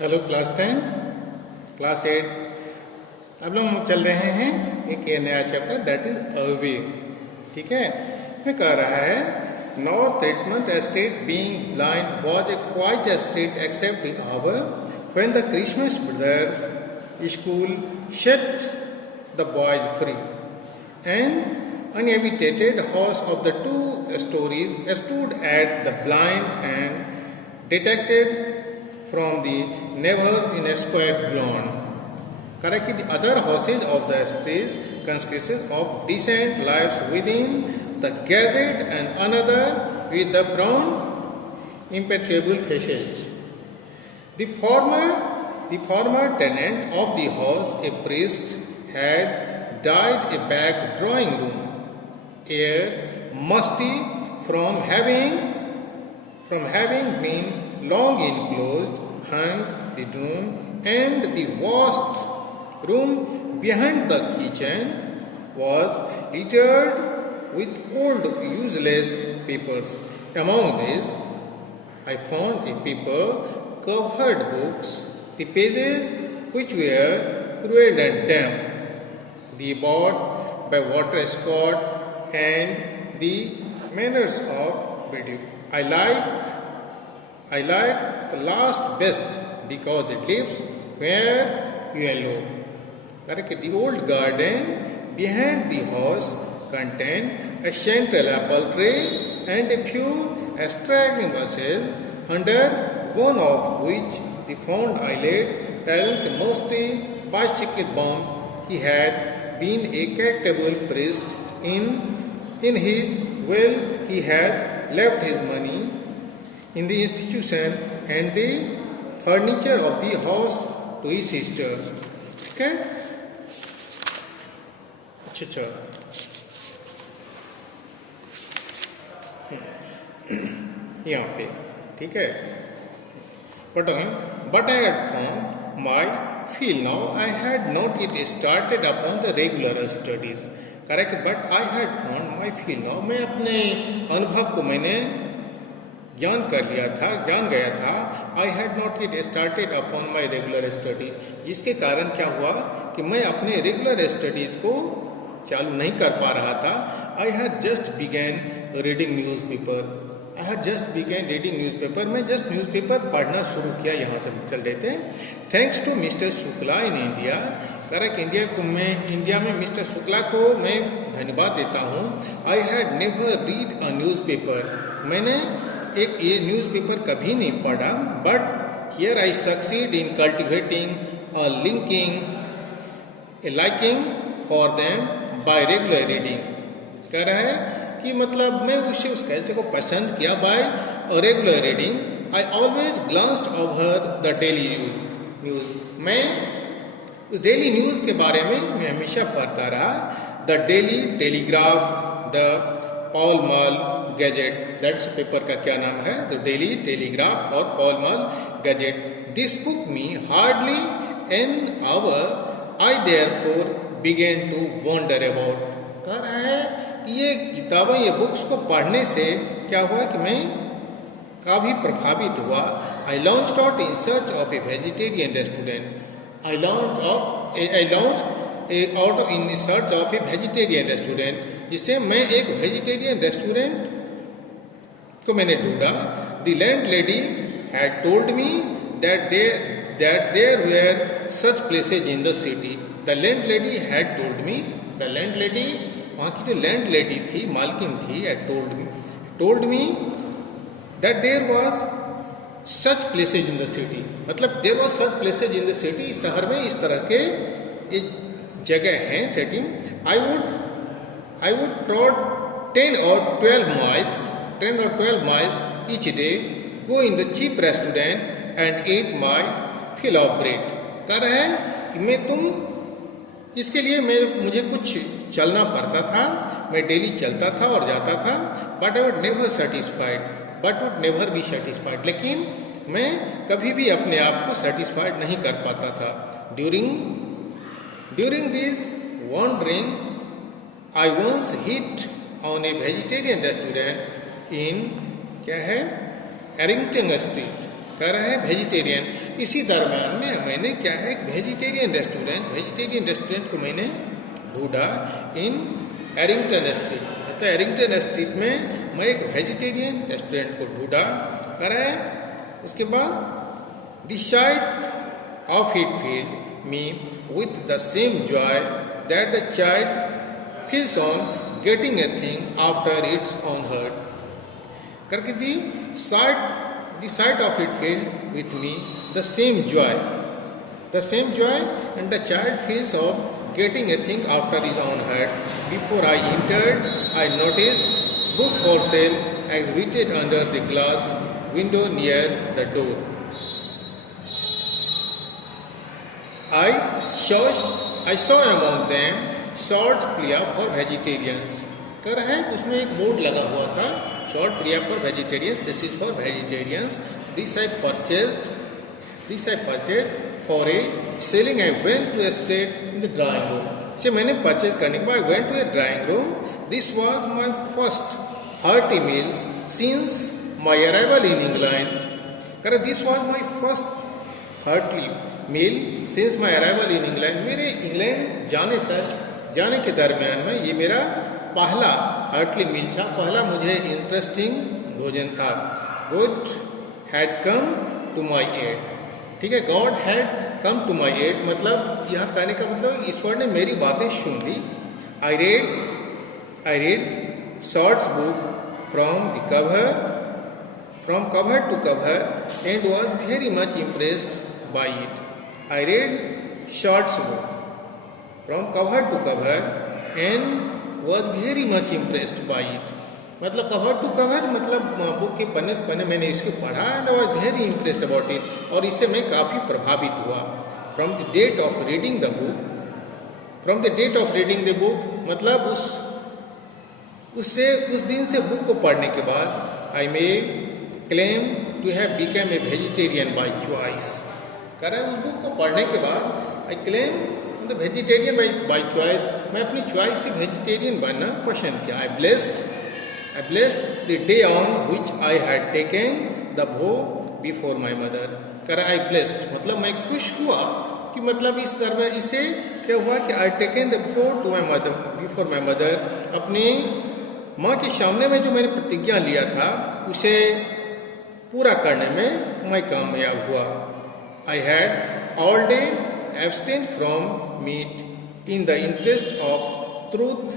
Hello class 10 class 8 अब लोग चल रहे हैं एक नया चैप्टर दैट इज अवे। ठीक है, इसमें कह रहा है North Richmond estate being blind was a quite estate except the hour when the Christmas brothers school shut the boys free. An uninhabited house of the 2 stories stood at the blind and detected from the neighbors in a square beyond. Correctly, the other houses of the streets consisted of decent lives within the gazette and another with the brown impenetrable faces. The former tenant of the house, a priest, had died a back drawing room, air musty from having been long enclosed, hung the room, and the vast room behind the kitchen was littered with old useless papers. Among these, I found a paper-covered books, the pages which were cruel and damp, the bought by Walter Scott and the manners of Biddy. I like the last best because it lives where you know. Correct. The old garden behind the house contained a central apple tree and a few straggling bushes, under one of which the fond eyelid told the musty bicycle bomb he had been a charitable priest. In his will, he has left his money in the institution and the furniture of the house to his sister. ठीक है, अच्छा यहाँ पे ठीक है। But I had found my field now. I had not yet started upon the regular studies. Correct. But I had found my field now. मैं अपने अनुभव को मैंने जान गया था। I had not yet started upon my regular study. जिसके कारण क्या हुआ कि मैं अपने रेगुलर स्टडीज को चालू नहीं कर पा रहा था। I had just began reading newspaper. मैं जस्ट न्यूज़पेपर पढ़ना शुरू किया। यहाँ से चल रहे थे। Thanks to Mister Shukla in India. Correct, India में मिस्टर शुक्ला को मैं धन्यवाद देता हूँ। I had never read a newspaper. मैंने एक ये न्यूज़पेपर कभी नहीं पढ़ा। But here I succeed in cultivating a liking for them by regular reading. कह रहा है कि मतलब मैं उस कल्चर को पसंद किया bye regular reading. I always glanced over the daily news. मैं उस डेली न्यूज़ के बारे में मैं हमेशा पढ़ता रहा। The Daily Telegraph, the Pall Mall Gazette, that's paper का क्या नाम है, द डेली टेलीग्राफ और Pall Mall Gazette. This book me hardly an hour I therefore began to wonder about. कह रहा है ये किताबें, ये बुक्स को पढ़ने से क्या हुआ कि मैं काफ़ी प्रभावित हुआ। I launched out in search of a vegetarian restaurant. I launch out in search of a vegetarian restaurant, जिससे मैं एक वेजिटेरियन रेस्टोरेंट को मैंने ढूंढा। The landlady had told me that there were such places in the city. The landlady had told me, the landlady, वहाँ की जो landlady थी, मालकिन थी, told me that there was such places in the city. मतलब there was such places in the city, शहर में इस तरह के जगह हैं, setting. I would trod 10 or 12 miles each day, go in the cheap restaurant and eat my fill of bread। कह रहे हैं कि इसके लिए मुझे कुछ चलना पड़ता था। मैं डेली चलता था और जाता था। But I would never be satisfied. लेकिन मैं कभी भी अपने आप को सेटिस्फाइड नहीं कर पाता था। During this wandering I once hit on a vegetarian restaurant in क्या है एरिंगटन स्ट्रीट। कह रहे हैं वेजिटेरियन। इसी दरम्यान में मैंने क्या है, एक वेजिटेरियन रेस्टोरेंट को मैंने ढूंढा इन एरिंगटन स्ट्रीट। तो एरिंगटन स्ट्रीट में मैं एक वेजिटेरियन रेस्टोरेंट को ढूंढा, कह रहे हैं। उसके बाद the site of it field me with the same Joy that the child feels on getting a thing after it's on hurt. करके the sight of it filled with me the same joy, and the child feels of getting a thing after his own hurt. Before I entered, I noticed book for sale exhibited under the glass window near the door. I saw among them Salt's plea for vegetarians. कर है उसमें एक board लगा हुआ था, Salt's plea for vegetarians, this is for vegetarians. This I purchase for a shilling. I went to a straight in the drawing room. से मैंने purchase करने के बाद went to a drawing room. This was my first hearty meals since my arrival in England. कर this was my first heartily meal since my arrival in England. मेरे England जाने के दरमियान में ये मेरा पहला हार्टली मील था, पहला मुझे इंटरेस्टिंग भोजन था। God had come to my aid. ठीक है, God had come to my aid मतलब यह कहने का मतलब ईश्वर ने मेरी बातें सुन ली। I read Salt's book from cover to cover and was very much impressed by it. I read Salt's book from cover to cover and was very much impressed by it। मतलब cover to cover मतलब book के पन्ने मैंने इसको पढ़ा and was very impressed about it, और इससे मैं काफ़ी प्रभावित हुआ। From the date of reading the book मतलब उस दिन से बुक को पढ़ने के बाद I may claim to have become a vegetarian by choice। कह रहा है उस बुक को पढ़ने के बाद I claim vegetarian by choice, मैं अपनी चॉइस से वेजिटेरियन बनना पसंद किया। I blessed the day on which I had taken the vow before my mother. कर आई ब्लेस्ड मतलब मैं खुश हुआ कि मतलब इस तरह इससे क्या हुआ कि I taken the vow to my mother before my mother. अपनी माँ के सामने में जो मैंने प्रतिज्ञा लिया था उसे पूरा करने में मैं कामयाब हुआ। I had all day abstain from meat in the interest of truth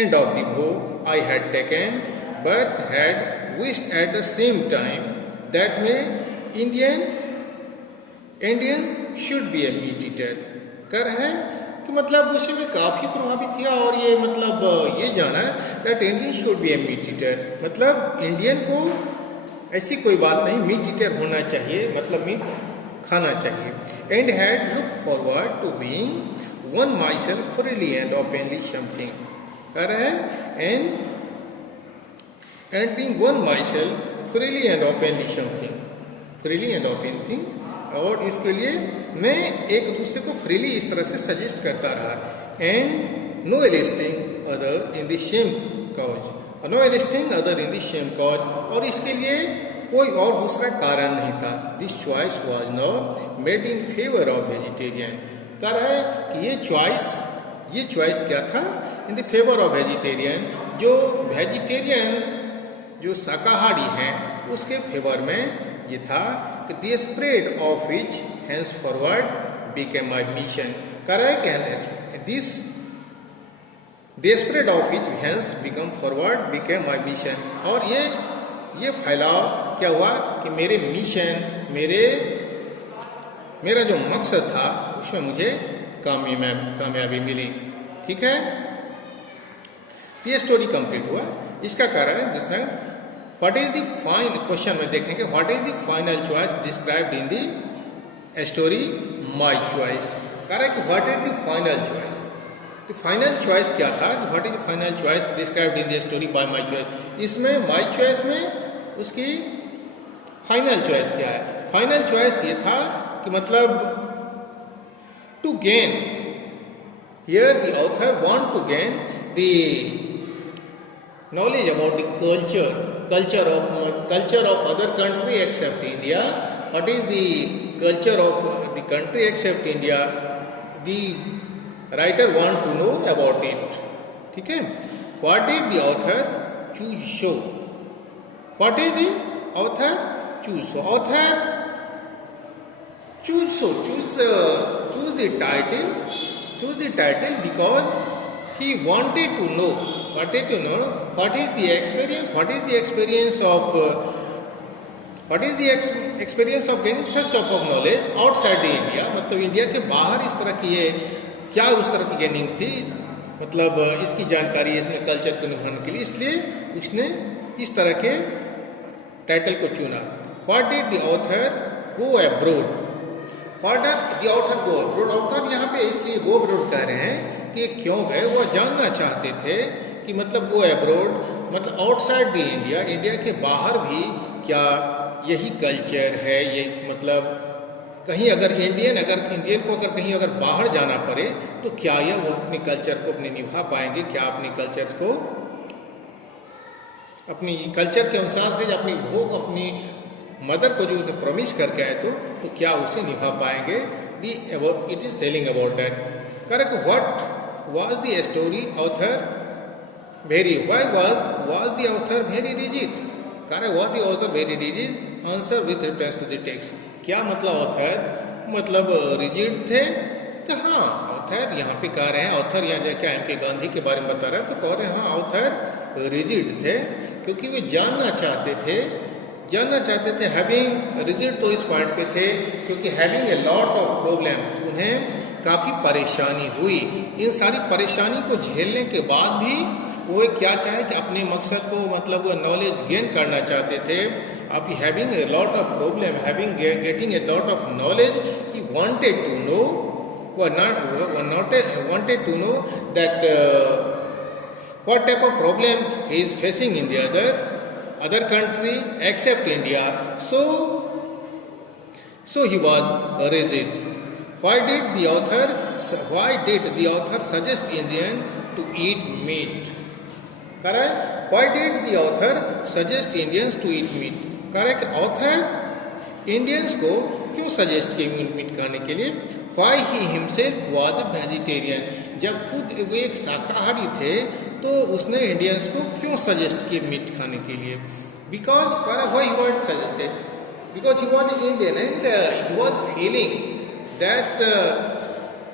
and of the vow I had taken, but had wished at the same time that Indian should be a meat eater। कर है कि मतलब उसे में काफ़ी प्रभावित किया और ये मतलब ये जाना that Indian should be a meat eater मतलब इंडियन को ऐसी कोई बात नहीं, मीट ईटर होना चाहिए मतलब मीट खाना चाहिए। And had look forward to being one myself freely and openly something. कह रहे हैं and being one myself freely and openly something, freely and open thing. और इसके लिए मैं एक दूसरे को फ्रीली इस तरह से सजेस्ट करता रहा। And no enlisting other in the same cause, और इसके लिए कोई और दूसरा कारण नहीं था। This choice was not made in favour of vegetarian. कह रहा है कि ये चॉइस क्या था, in the favour of vegetarian, जो वेजिटेरियन जो शाकाहारी हैं उसके फेवर में ये था कि the spread of which henceforward became my mission. कह रहा है कि the spread of which hence become forward became my mission. और ये फैलाव क्या हुआ कि मेरे मिशन मेरा जो मकसद था उसमें मुझे कामयाबी मिली। ठीक है, ये स्टोरी कंप्लीट हुआ। इसका कारण है दूसरा, what is the final question में देखेंगे, what is the final choice described in the story my choice. कह रहा है कि what is the final choice, तो फाइनल चॉइस क्या था, what is the final choice described in the story by my choice. इसमें माई चॉइस में उसकी फाइनल चॉइस क्या है, फाइनल चॉइस ये था कि मतलब to gain, here the author want to gain the knowledge about the culture culture of other country except India. What is the culture of the country except India? The writer want to know about it. ठीक है? What did the author choose show? What is the author choose? So author choose the title. Choose the title because he wanted to know what is the experience. What is the experience of gaining such type of knowledge outside the India. मतलब India के बाहर इस तरह की ये क्या उस तरह की गेनिंग थी, मतलब इसकी जानकारी इसमें कल्चर को निभाने के लिए, इसलिए उसने इस तरह के टाइटल को चुना. What did the author go abroad? What did the author go abroad? Author यहाँ पे इसलिए गो अब्रोड कह रहे हैं कि क्यों गए, वो जानना चाहते थे कि मतलब गो अब्रोड मतलब आउटसाइड द इंडिया, इंडिया के बाहर भी क्या यही कल्चर है, ये मतलब कहीं अगर इंडियन को अगर कहीं अगर बाहर जाना पड़े तो क्या ये वो अपने कल्चर को अपने निभा पाएंगे, क्या अपने कल्चर को अपनी कल्चर के अनुसार से अपनी भोग अपनी मदर को जो प्रॉमिस करके आए तो क्या उसे निभा पाएंगे. It is telling about that. Correct. What was the story author very why was the author very rigid? Correct. Was the author very rigid? Answer with reference to the text. क्या मतलब author मतलब rigid थे? तो हाँ, author यहाँ पे कह रहे हैं, ऑथर यहाँ क्या एम के गांधी के बारे में बता रहे हैं तो कह रहे हैं हाँ ऑथर रिजिड थे क्योंकि वे जानना चाहते थे हैविंग रिजिड तो इस पॉइंट पे थे क्योंकि having a lot of problem, उन्हें काफ़ी परेशानी हुई. इन सारी परेशानी को झेलने के बाद भी वो क्या चाहे कि अपने मकसद को मतलब वो नॉलेज गेन करना चाहते थे. आप having a lot of problem, having getting a lot of knowledge, he wanted to know that what type of problem he is facing in the other country except India. So he was rigid. Why did the author suggest Indian to eat meat? Correct. Why did the author suggest Indians to eat meat? Correct. Author Indians को क्यों suggest किए meet खाने के लिए? Why he himself was a vegetarian? जब खुद वो एक शाकाहारी थे तो उसने इंडियंस को क्यों सजेस्ट किए मीट खाने के लिए? Because why he was suggested? Because he was Indian and he was feeling that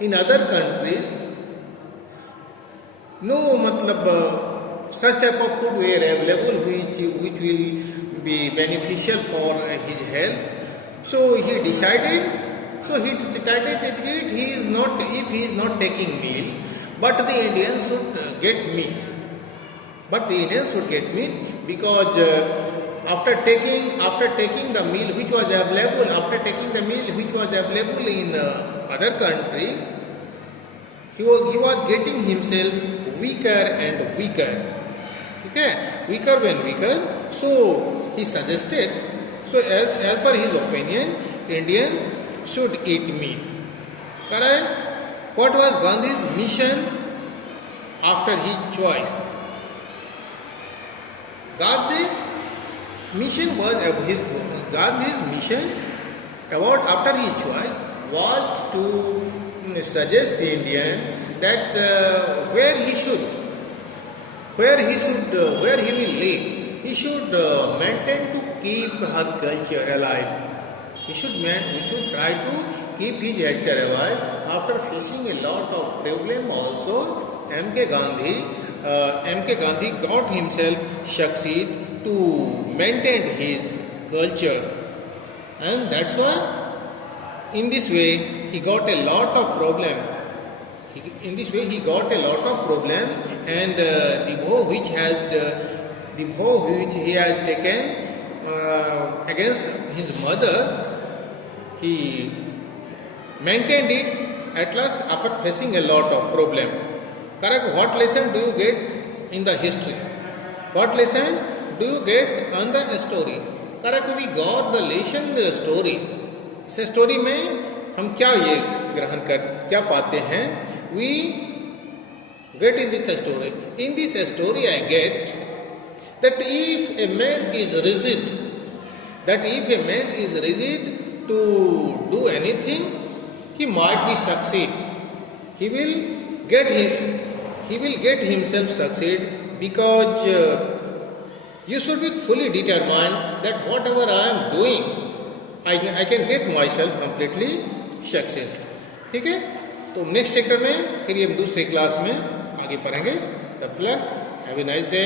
in other countries no मतलब such type of food were available which will be beneficial for his health. So he decided that he is not taking meal, but the Indians should get meat. Because after taking the meal which was available in other country, he was getting himself weaker and weaker. Okay, weaker. So he suggested. So as per his opinion, Indian should eat meat. Correct? What was Gandhi's mission after his choice? Gandhi's mission after his choice was to suggest Indian that where he will live. He should maintain to keep her culture alive. He should try to keep his culture alive. After facing a lot of problem also, M.K. Gandhi got himself succeed to maintain his culture. And that's why in this way he got a lot of problem. And the vow which he has taken against his mother, he maintained it at last after facing a lot of problem. Correct? What lesson do you get in the history? What lesson do you get on the story? Correct? We got the lesson in the story. इस story में हम क्या ये क्या पाते हैं? We get in this story. In this story I get that if a man is rigid, to do anything, he might be succeed. He will get himself succeed, because you should be fully determined that whatever I am doing, I can get myself completely success. ठीक है, तो next chapter में फिर ये दूसरे class में आगे पढ़ेंगे. तब तक हैव ए नाइस डे.